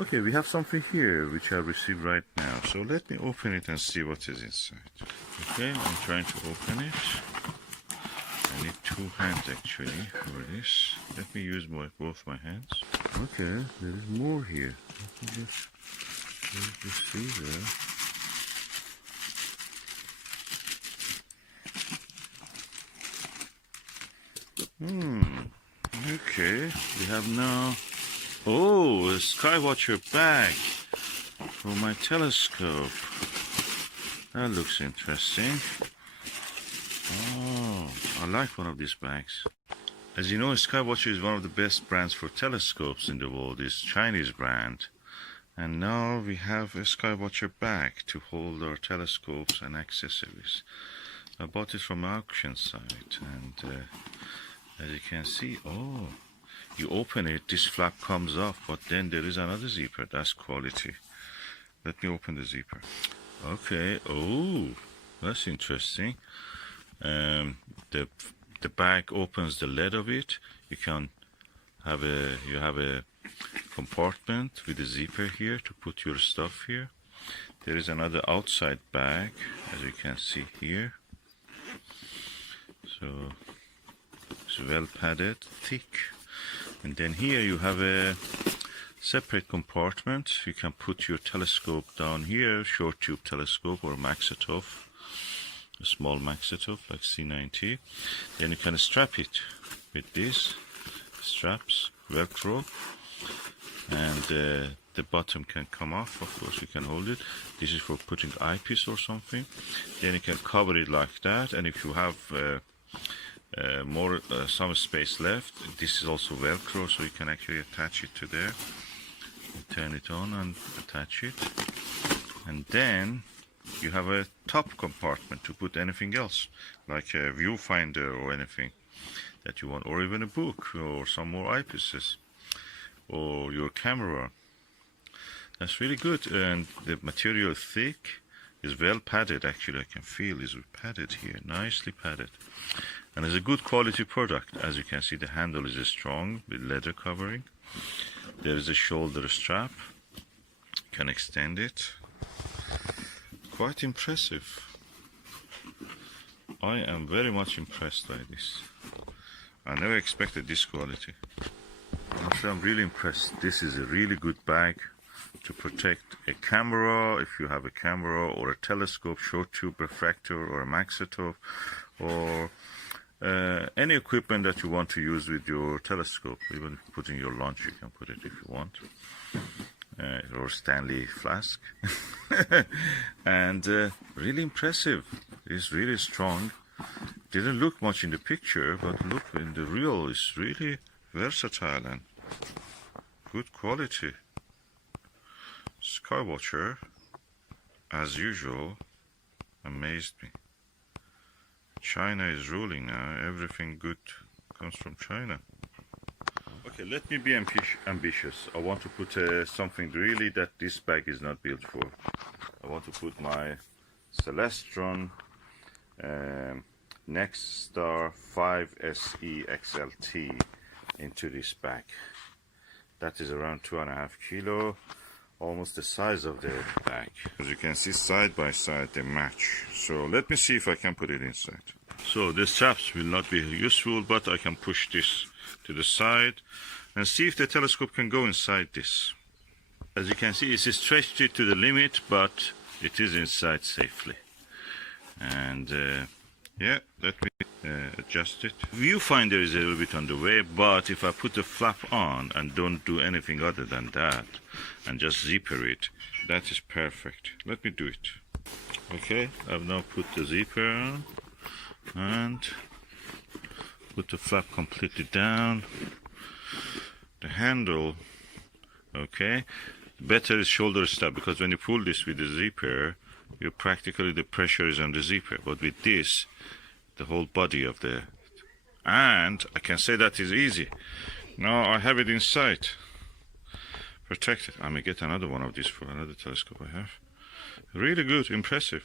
Okay, we have something here which I received right now. So let me open it and see what is inside. Okay, I'm trying to open it. I need 2 hands actually for this. Let me use both my hands. Okay, there is more here. Let me just use the receiver. Okay, we have now, oh, a Skywatcher bag for my telescope. That looks interesting. Oh, I like one of these bags. As you know, Skywatcher is one of the best brands for telescopes in the world. It's a Chinese brand. And now we have a Skywatcher bag to hold our telescopes and accessories. I bought it from an auction site, and as you can see, oh, you open it, this flap comes off, but then there is another zipper. That's quality. Let me open the zipper. Okay, oh, that's interesting. The bag opens the lid of it. You can have a compartment with a zipper here to put your stuff here. There is another outside bag, as you can see here. So it's well padded, thick. And then here you have a separate compartment. You can put your telescope down here, short tube telescope or maxitoph, a small maxitoph like C90. Then you can strap it with these straps, Velcro, and the bottom can come off. Of course, you can hold it. This is for putting eyepiece or something. Then you can cover it like that, and if you have some space left, this is also Velcro, so you can actually attach it to there. Turn it on and attach it, and then you have a top compartment to put anything else, like a viewfinder or anything that you want, or even a book or some more eyepieces or your camera. That's really good, and the material is thick, is well padded. Actually, I can feel it's padded here, nicely padded, and it's a good quality product. As you can see, the handle is strong with leather covering. There is a shoulder strap, you can extend it. Quite impressive. I am very much impressed by this. I never expected this quality. Honestly, I'm really impressed. This is a really good bag to protect a camera, if you have a camera, or a telescope, short tube refractor, or a maxitoph, or any equipment that you want to use with your telescope. Even putting your lunch, you can put it if you want, or Stanley flask. And really impressive. It's really strong. Didn't look much in the picture, but look in the real, it's really versatile and good quality. Skywatcher, as usual, amazed me. China is ruling now. Everything good comes from China. Okay, let me be ambitious. I want to put something really that this bag is not built for. I want to put my Celestron NexStar 5SE XLT into this bag. That is around 2.5 kilo, almost the size of the bag. As you can see, side by side they match. So let me see if I can put it inside. So the straps will not be useful, but I can push this to the side and see if the telescope can go inside this. As you can see, it's stretched it to the limit, but it is inside safely. And yeah, let me adjust it. Viewfinder is a little bit on the way, but if I put the flap on and don't do anything other than that and just zipper it, that is perfect. Let me do it. Okay, I've now put the zipper on and put the flap completely down. The handle, okay, better is shoulder strap, because when you pull this with the zipper, you practically, the pressure is on the zipper, but with this, the whole body of the, and I can say that is easy. Now I have it inside, protected. I may get another one of these for another telescope I have. Really good, impressive.